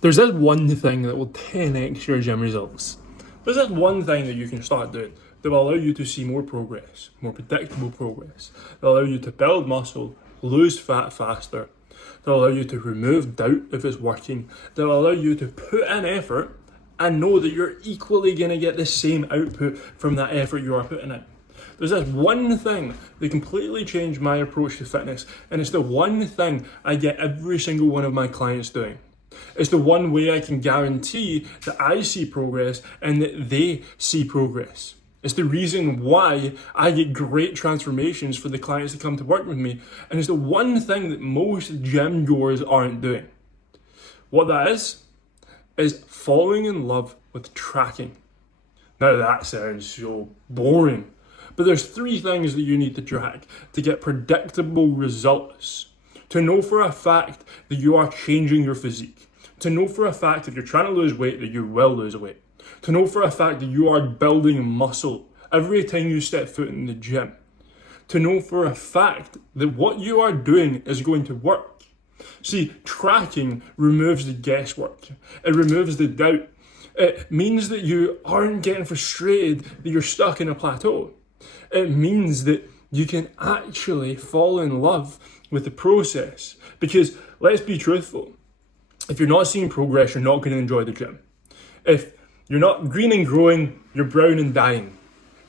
There's this one thing that will 10x your gym results. There's this one thing that you can start doing that will allow you to see more progress, more predictable progress. That will allow you to build muscle, lose fat faster. That will allow you to remove doubt if it's working. That will allow you to put in effort and know that you're equally going to get the same output from that effort you are putting in. There's this one thing that completely changed my approach to fitness, and it's the one thing I get every single one of my clients doing. It's the one way I can guarantee that I see progress and that they see progress. It's the reason why I get great transformations for the clients that come to work with me, and it's the one thing that most gym goers aren't doing. What that is falling in love with tracking. Now that sounds so boring. But there's three things that you need to track to get predictable results. To know for a fact that you are changing your physique. To know for a fact if you're trying to lose weight that you will lose weight. To know for a fact that you are building muscle every time you step foot in the gym. To know for a fact that what you are doing is going to work. See, tracking removes the guesswork. It removes the doubt. It means that you aren't getting frustrated that you're stuck in a plateau. It means that you can actually fall in love with the process. Because let's be truthful, if you're not seeing progress, you're not going to enjoy the gym. If you're not green and growing, you're brown and dying.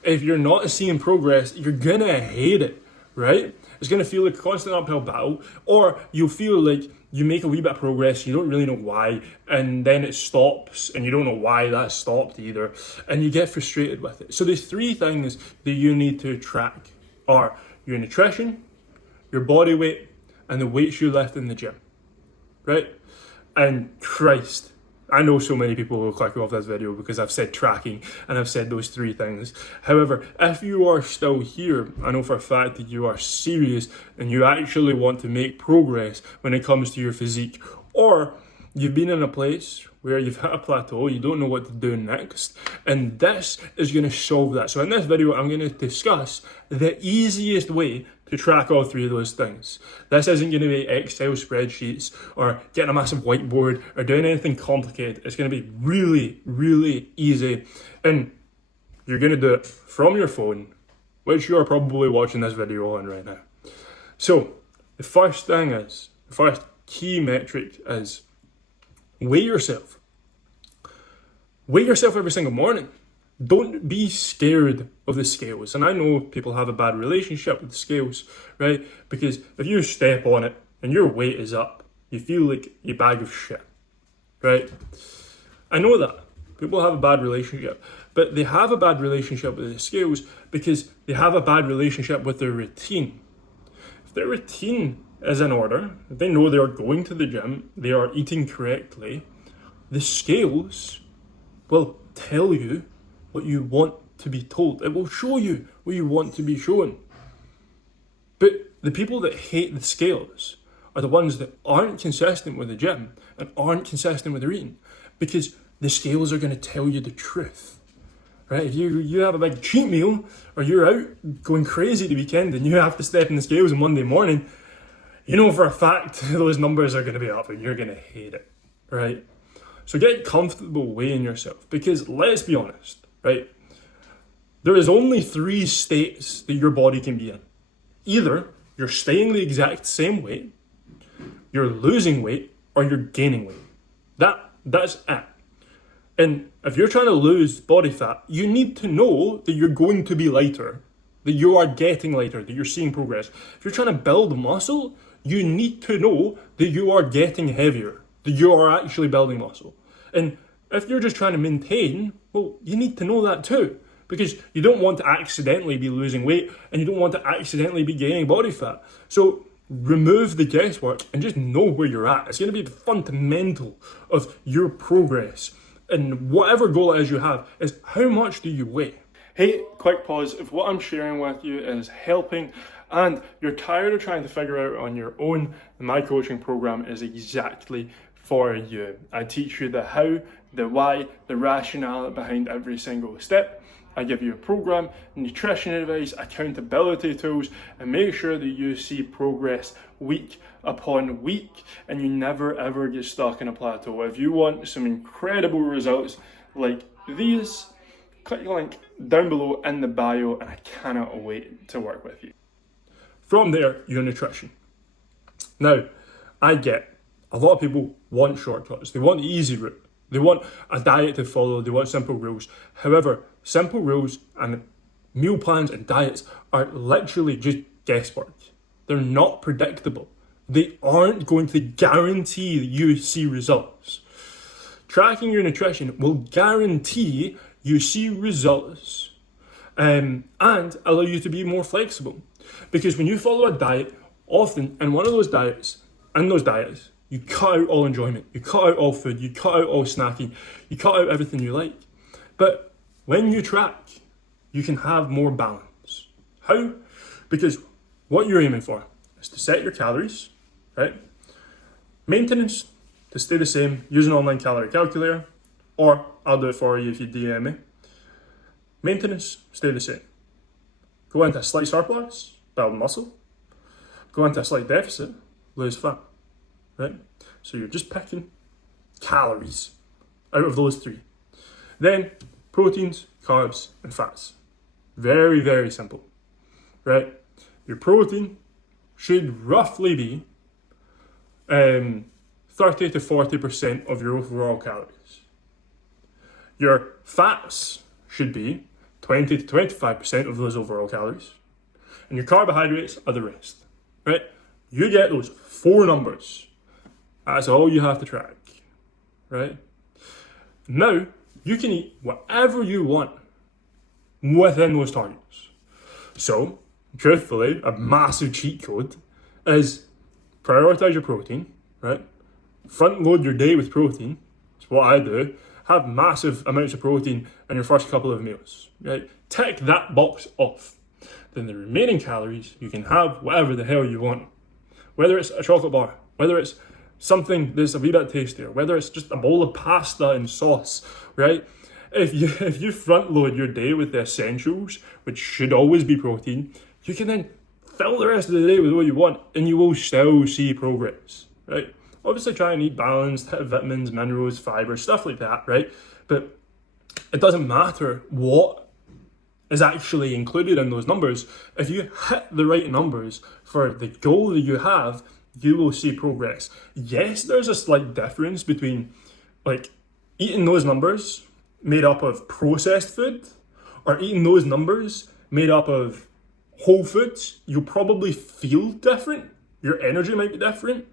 If you're not seeing progress, you're going to hate it, right? It's going to feel like a constant uphill battle, or you'll feel like you make a wee bit of progress, you don't really know why, and then it stops, and you don't know why that stopped either, and you get frustrated with it. So the three things that you need to track are your nutrition, your body weight, and the weights you lift in the gym, right? And Christ, I know so many people will click off this video because I've said tracking and I've said those three things. However, if you are still here, I know for a fact that you are serious and you actually want to make progress when it comes to your physique, or you've been in a place where you've hit a plateau, you don't know what to do next, and this is going to solve that. So in this video, I'm going to discuss the easiest way to track all three of those things. This isn't going to be Excel spreadsheets or getting a massive whiteboard or doing anything complicated. It's going to be really, really easy. And you're going to do it from your phone, which you are probably watching this video on right now. So the first key metric is weigh yourself. Weigh yourself every single morning. Don't be scared of the scales. And I know people have a bad relationship with the scales, right? Because if you step on it and your weight is up, you feel like a bag of shit, right? I know that. People have a bad relationship. But they have a bad relationship with the scales because they have a bad relationship with their routine. If their routine is in order, if they know they are going to the gym, they are eating correctly, the scales will tell you what you want to be told. It will show you what you want to be shown. But the people that hate the scales are the ones that aren't consistent with the gym and aren't consistent with their eating, because the scales are going to tell you the truth. Right? If you have a big cheat meal, or you're out going crazy the weekend and you have to step in the scales on Monday morning, you know for a fact those numbers are going to be up and you're going to hate it, right? So get comfortable weighing yourself, because let's be honest, right? There is only three states that your body can be in. Either you're staying the exact same weight, you're losing weight, or you're gaining weight. That's it. And if you're trying to lose body fat, you need to know that you're going to be lighter, that you are getting lighter, that you're seeing progress. If you're trying to build muscle, you need to know that you are getting heavier, that you are actually building muscle. And if you're just trying to maintain, well, you need to know that too, because you don't want to accidentally be losing weight and you don't want to accidentally be gaining body fat. So remove the guesswork and just know where you're at. It's going to be the fundamental of your progress. And whatever goal it is you have is how much do you weigh? Hey, quick pause. If what I'm sharing with you is helping and you're tired of trying to figure out on your own, my coaching program is exactly for you. I teach you the how, the why, the rationale behind every single step. I give you a program, nutrition advice, accountability tools, and make sure that you see progress week upon week and you never ever get stuck in a plateau. If you want some incredible results like these, click the link down below in the bio, and I cannot wait to work with you. From there, your nutrition. Now, I get a lot of people want shortcuts. They want the easy route. They want a diet to follow. They want simple rules. However, simple rules and meal plans and diets are literally just guesswork. They're not predictable. They aren't going to guarantee that you see results. Tracking your nutrition will guarantee you see results and allow you to be more flexible. Because when you follow a diet, often in those diets, you cut out all enjoyment, you cut out all food, you cut out all snacking, you cut out everything you like. But when you track, you can have more balance. How? Because what you're aiming for is to set your calories, right? Maintenance, to stay the same, use an online calorie calculator, or I'll do it for you if you DM me. Maintenance, stay the same. Go into a slight surplus, build muscle. Go into a slight deficit, lose fat. Right? So you're just picking calories out of those three. Then proteins, carbs, and fats. Very, very simple. Right? Your protein should roughly be 30 to 40% of your overall calories. Your fats should be 20 to 25% of those overall calories. And your carbohydrates are the rest. Right? You get those 4 numbers. That's all you have to track, right? Now, you can eat whatever you want within those targets. So, truthfully, a massive cheat code is prioritize your protein, right? Front load your day with protein. It's what I do. Have massive amounts of protein in your first couple of meals, right? Tick that box off. Then the remaining calories, you can have whatever the hell you want. Whether it's a chocolate bar, whether it's something that's a wee bit tastier, whether it's just a bowl of pasta and sauce, right? If you front load your day with the essentials, which should always be protein, you can then fill the rest of the day with what you want and you will still see progress, right? Obviously try and eat balanced, hit vitamins, minerals, fiber, stuff like that, right? But it doesn't matter what is actually included in those numbers. If you hit the right numbers for the goal that you have, you will see progress. Yes, there's a slight difference between like eating those numbers made up of processed food or eating those numbers made up of whole foods. You'll probably feel different. Your energy might be different.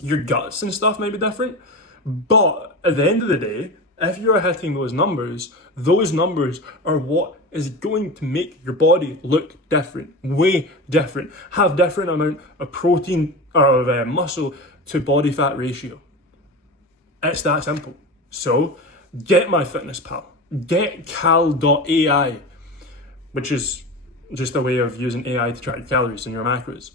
Your guts and stuff might be different. But at the end of the day, if you're hitting those numbers are what is going to make your body look different, way different, have different amount of protein or of muscle to body fat ratio. It's that simple. So get MyFitnessPal, get cal.ai, which is just a way of using AI to track calories and your macros.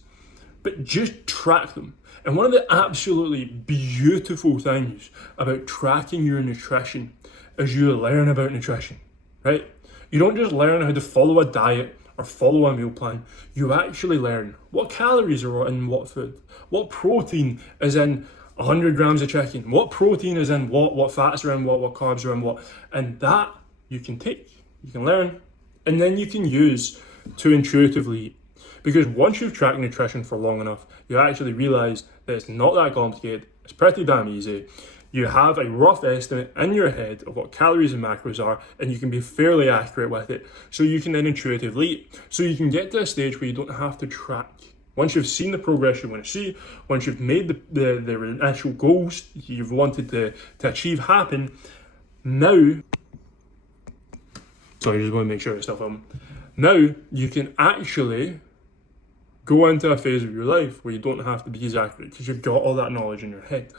But just track them. And one of the absolutely beautiful things about tracking your nutrition is you learn about nutrition, right? You don't just learn how to follow a diet or follow a meal plan. You actually learn what calories are in what food, what protein is in 100 grams of chicken, what protein is in what fats are in what carbs are in what. And that you can take, you can learn, and then you can use to intuitively eat. Because once you've tracked nutrition for long enough, you actually realize that it's not that complicated. It's pretty damn easy. You have a rough estimate in your head of what calories and macros are, and you can be fairly accurate with it. So you can then intuitively eat. So you can get to a stage where you don't have to track. Once you've seen the progress you want to see, once you've made the actual goals you've wanted to achieve happen, now, sorry, just want to make sure it's still filming. Now you can actually go into a phase of your life where you don't have to be as accurate because you've got all that knowledge in your head.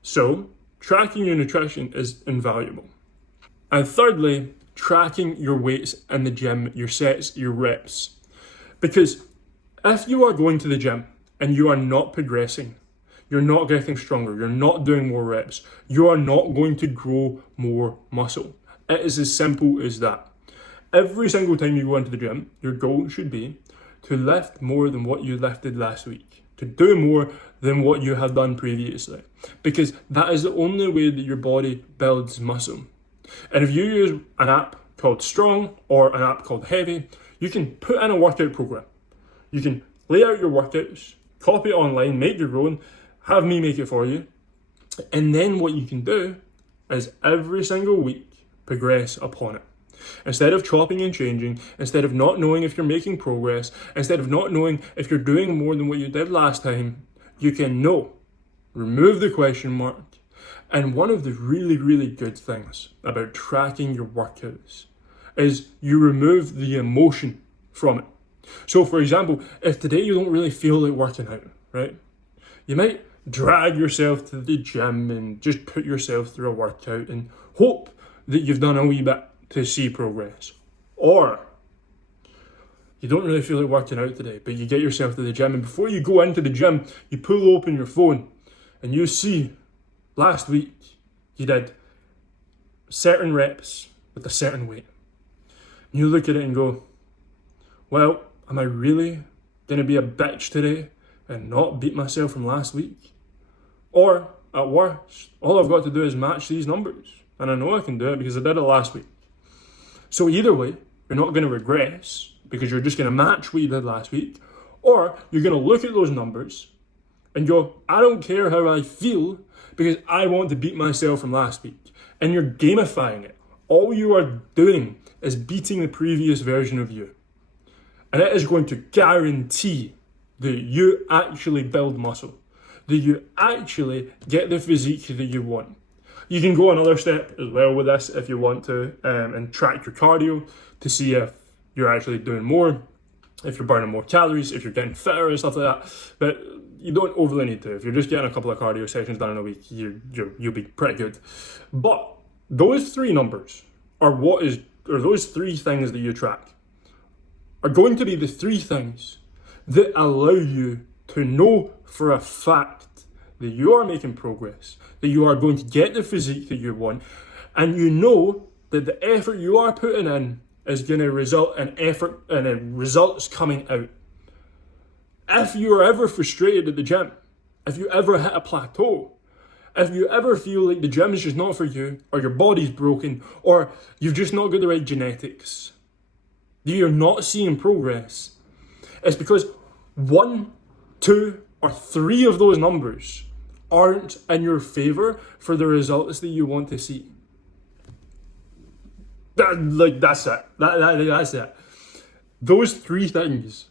So tracking your nutrition is invaluable. And thirdly, tracking your weights in the gym, your sets, your reps. Because if you are going to the gym and you are not progressing, you're not getting stronger, you're not doing more reps, you are not going to grow more muscle. It is as simple as that. Every single time you go into the gym, your goal should be to lift more than what you lifted last week, to do more than what you have done previously, because that is the only way that your body builds muscle. And if you use an app called Strong or an app called Heavy, you can put in a workout program. You can lay out your workouts, copy it online, make your own, have me make it for you. And then what you can do is every single week progress upon it. Instead of chopping and changing, instead of not knowing if you're making progress, instead of not knowing if you're doing more than what you did last time, you can know. Remove the question mark. And one of the really, really good things about tracking your workouts is you remove the emotion from it. So for example, if today you don't really feel like working out, right? You might drag yourself to the gym and just put yourself through a workout and hope that you've done a wee bit to see progress. Or you don't really feel like working out today, but you get yourself to the gym, and before you go into the gym, you pull open your phone and you see last week you did certain reps with a certain weight. And you look at it and go, well, am I really going to be a bitch today and not beat myself from last week? Or at worst, all I've got to do is match these numbers. And I know I can do it because I did it last week. So either way, you're not going to regress because you're just going to match what you did last week. Or you're going to look at those numbers and go, I don't care how I feel because I want to beat myself from last week. And you're gamifying it. All you are doing is beating the previous version of you. And it is going to guarantee that you actually build muscle, that you actually get the physique that you want. You can go another step as well with this if you want to, and track your cardio to see if you're actually doing more, if you're burning more calories, if you're getting fitter and stuff like that. But you don't overly need to. If you're just getting a couple of cardio sessions done in a week, you'll be pretty good. But those three numbers those three things that you track are going to be the three things that allow you to know for a fact that you are making progress, that you are going to get the physique that you want, and you know that the effort you are putting in is going to result in effort and in results coming out. If you are ever frustrated at the gym, if you ever hit a plateau, if you ever feel like the gym is just not for you, or your body's broken, or you've just not got the right genetics, that you're not seeing progress, it's because 1, 2, or 3 of those numbers aren't in your favor for the results that you want to see. That's it. That's it. Those 3 things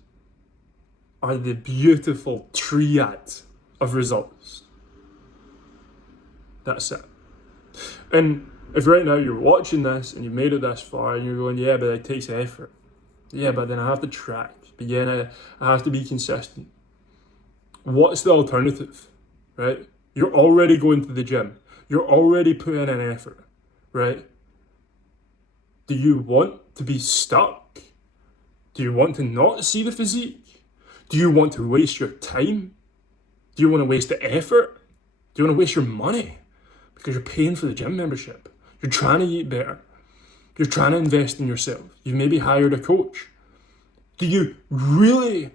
are the beautiful triad of results. That's it. And if right now you're watching this and you've made it this far and you're going, yeah, but it takes effort. Yeah, but then I have to track. But yeah, I have to be consistent. What's the alternative, right? You're already going to the gym. You're already putting in effort, right? Do you want to be stuck? Do you want to not see the physique? Do you want to waste your time? Do you want to waste the effort? Do you want to waste your money? Because you're paying for the gym membership. You're trying to eat better. You're trying to invest in yourself. You've maybe hired a coach. Do you really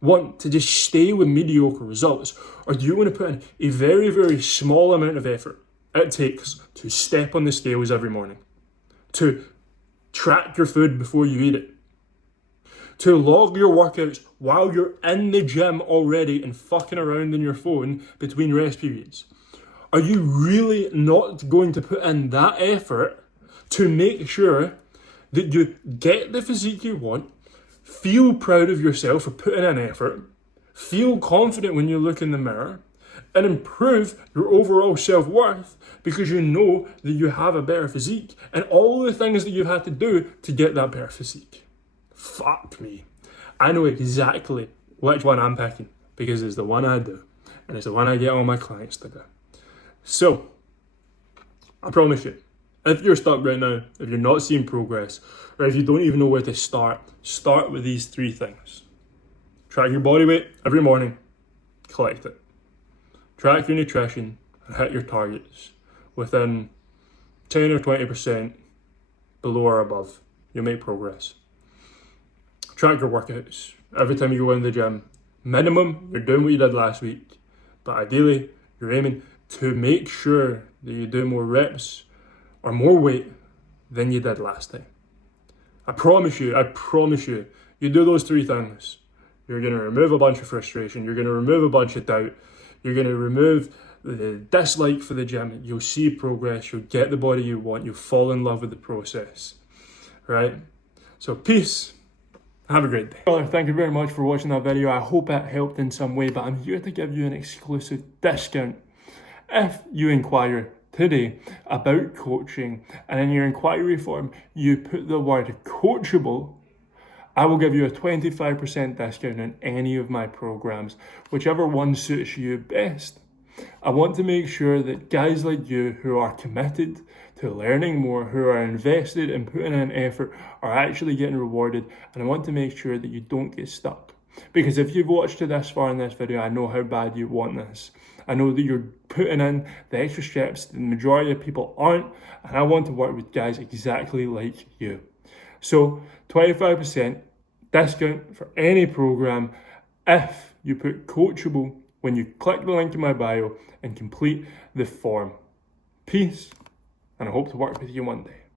want to just stay with mediocre results? Or do you want to put in a very, very small amount of effort it takes to step on the scales every morning? To track your food before you eat it? To log your workouts while you're in the gym already and fucking around on your phone between rest periods? Are you really not going to put in that effort to make sure that you get the physique you want, feel proud of yourself for putting in effort, feel confident when you look in the mirror, and improve your overall self-worth because you know that you have a better physique and all the things that you've had to do to get that better physique? Fuck me. I know exactly which one I'm picking because it's the one I do and it's the one I get all my clients to do. So, I promise you, if you're stuck right now, if you're not seeing progress, or if you don't even know where to start with these 3 things. Track your body weight every morning, collect it. Track your nutrition and hit your targets within 10 or 20% below or above you'll make progress. Track your workouts. Every time you go in the gym, minimum, you're doing what you did last week. But ideally, you're aiming to make sure that you do more reps or more weight than you did last time. I promise you, you do those three things. You're going to remove a bunch of frustration. You're going to remove a bunch of doubt. You're going to remove the dislike for the gym. You'll see progress. You'll get the body you want. You'll fall in love with the process. Right? So peace. Have a great day. Well, thank you very much for watching that video. I hope it helped in some way, but I'm here to give you an exclusive discount. If you inquire today about coaching and in your inquiry form you put the word coachable, I will give you a 25% discount on any of my programs, whichever one suits you best. I want to make sure that guys like you who are committed to learning more, who are invested in putting in effort, are actually getting rewarded, and I want to make sure that you don't get stuck. Because if you've watched to this far in this video, I know how bad you want this. I know that you're putting in the extra steps that the majority of people aren't, and I want to work with guys exactly like you. So 25% discount for any program if you put coachable when you click the link in my bio and complete the form. Peace, and I hope to work with you one day.